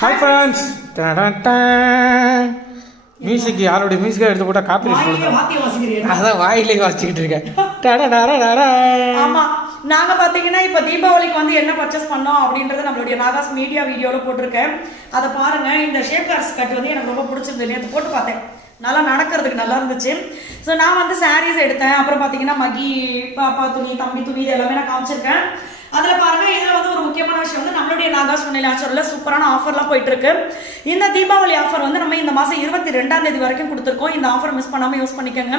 Hi friends. Music யாரோடைய மியூசிக்காக எடுத்து போட்டால் copy போடுறோம். அதான் வாயிலே வாசிச்சுக்கிட்டு இருக்கேன். ஆமாம், நாங்கள் பார்த்தீங்கன்னா இப்போ தீபாவளிக்கு வந்து என்ன பர்ச்சேஸ் பண்ணோம் அப்படின்றத நம்மளுடைய நாகாஸ் மீடியா வீடியோவில் போட்டிருக்கேன். அதை பாருங்கள். இந்த ஷேப் கார்ஸ் கட் வந்து எனக்கு ரொம்ப பிடிச்சிருந்தது. நேற்று போட்டு பார்த்தேன், நல்லா நடக்கிறதுக்கு நல்லா இருந்துச்சு. ஸோ நான் வந்து சாரீஸ் எடுத்தேன். அப்புறம் பார்த்தீங்கன்னா மகி, பாப்பா துணி, தம்பி துணி, இது எல்லாமே நான் காமிச்சிருக்கேன். அதில் பாருங்கள், இதில் வந்து ஒரு முக்கியமான விஷயம் வந்து நம்மளுடைய நாகாஸ் நேச்சுரலில் சூப்பரான ஆஃபர்லாம் போயிட்டுருக்கு. இந்த தீபாவளி ஆஃபர் வந்து நம்ம இந்த மாதம் 22ஆம் தேதி வரைக்கும் கொடுத்துருக்கோம். இந்த ஆஃபர் மிஸ் பண்ணாமல் யூஸ் பண்ணிக்கோங்க.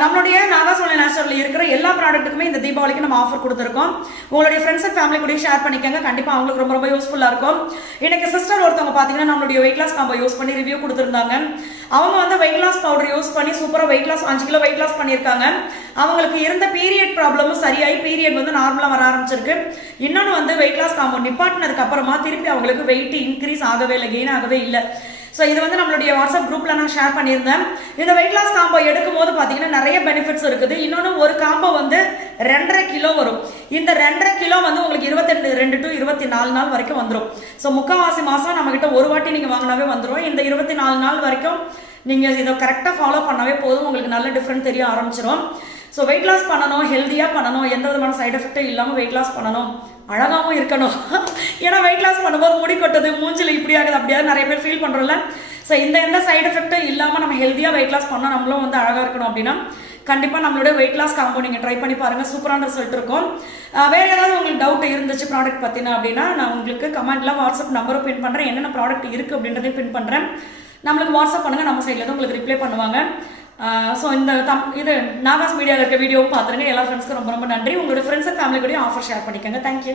நம்மளுடைய நாகாஸ் நேச்சுரலில் இருக்கிற எல்லா ப்ராடக்ட்டுக்குமே இந்த தீபாவளிக்கு நம்ம ஆஃபர் கொடுத்துருக்கோம். உங்களுடைய ஃப்ரெண்ட்ஸ் அண்ட் ஃபேமிலி கூட ஷேர் பண்ணிக்கோங்க. கண்டிப்பாக அவங்களுக்கு ரொம்ப ரொம்ப யூஸ்ஃபுல்லாக இருக்கும். எனக்கு சிஸ்டர் ஒருத்தவங்க பார்த்தீங்கன்னா நம்மளுடைய வெயிட் லாஸ் காம்போ யூஸ் பண்ணி ரிவ்யூ கொடுத்துருந்தாங்க. அவங்க வந்து வெயிட் லாஸ் பவுடர் யூஸ் பண்ணி சூப்பராக weight loss 5 kilo weight loss பண்ணியிருக்காங்க. அவங்களுக்கு இருந்த பீரியட் ப்ராப்ளமும் சரியாகி பீரியட் வந்து நார்மலாக வர ஆரம்பிச்சிருக்கு. இன்னொன்று வந்து வெயிட் லாஸ் காம்போ நிப்பாட்டினதுக்கு அப்புறமா திருப்பி அவங்களுக்கு வெயிட் இன்க்ரீஸ் ஆகவே இல்லை, கெயின் ஆகவே இல்லை. ஸோ இது வந்து நம்மளுடைய வாட்ஸ்அப் குரூப்பில் நான் ஷேர் பண்ணியிருந்தேன். இந்த வெயிட் லாஸ் காம்போ எடுக்கும் போது பார்த்தீங்கன்னா நிறைய பெனிஃபிட்ஸ் இருக்குது. இன்னொன்று ஒரு காம்போ வந்து 2.5 கிலோ வரும். இந்த 2.5 கிலோ வந்து உங்களுக்கு 22 to 24 நாள் வரைக்கும் வந்துடும். ஸோ முக்கால்வாசி மாதம் நம்மக்கிட்ட ஒரு வாட்டி நீங்கள் வாங்கினாவே வந்துடும். இந்த 24 நாள் வரைக்கும் நீங்கள் இதை கரெக்டாக ஃபாலோ பண்ணாவே போதும், உங்களுக்கு நல்ல டிஃப்ரெண்ட் தெரிய ஆரம்பிச்சிடும். ஸோ வெயிட் லாஸ் பண்ணணும், ஹெல்த்தியாக பண்ணணும், எந்த விதமான சைட் எஃபெக்டும் இல்லாமல் வெயிட் லாஸ் பண்ணணும், அழகாகவும் இருக்கணும். ஏன்னா வெயிட் லாஸ் பண்ணும்போது முடி கொட்டது, மூஞ்சில் இப்படி ஆகுது அப்படியாவது நிறைய பேர் ஃபீல் பண்ணுறோம்ல. ஸோ எந்த சைட் எஃபெக்டும் இல்லாமல் நம்ம ஹெல்த்தியாக வெயிட் லாஸ் பண்ணால் நம்மளும் வந்து அழகாக இருக்கணும் அப்படின்னா கண்டிப்பாக நம்மளுடைய வெயிட் லாஸ் காம்போ நீங்கள் ட்ரை பண்ணி பாருங்கள். சூப்பரான ரிசல்ட் இருக்கும். வேறு ஏதாவது உங்களுக்கு டவுட் இருந்துச்சு ப்ராடக்ட் பற்றினா அப்படின்னா நான் உங்களுக்கு கமெண்ட்டில் வாட்ஸ்அப் நம்பரும் பின் பண்ணுறேன், என்னென்ன ப்ராடக்ட் இருக்குது அப்படின்றதையும் பின் பண்ணுறேன். நம்மளுக்கு வாட்ஸ்அப் பண்ணுங்கள், நம்ம சைட்லேருந்து உங்களுக்கு ரிப்ளை பண்ணுவாங்க. ஸோ இந்த இது நாகாஸ் மீடியாவில் இருக்க வீடியோவும் பார்த்துருங்க. எல்லா ஃப்ரெண்ட்ஸ்க்கும் ரொம்ப ரொம்ப நன்றி. உங்களோட ஃப்ரெண்ட்ஸ் அண்ட் ஃபேமிலி கூட ஆஃபர் ஷேர் பண்ணிக்கோங்க. தேங்க்யூ.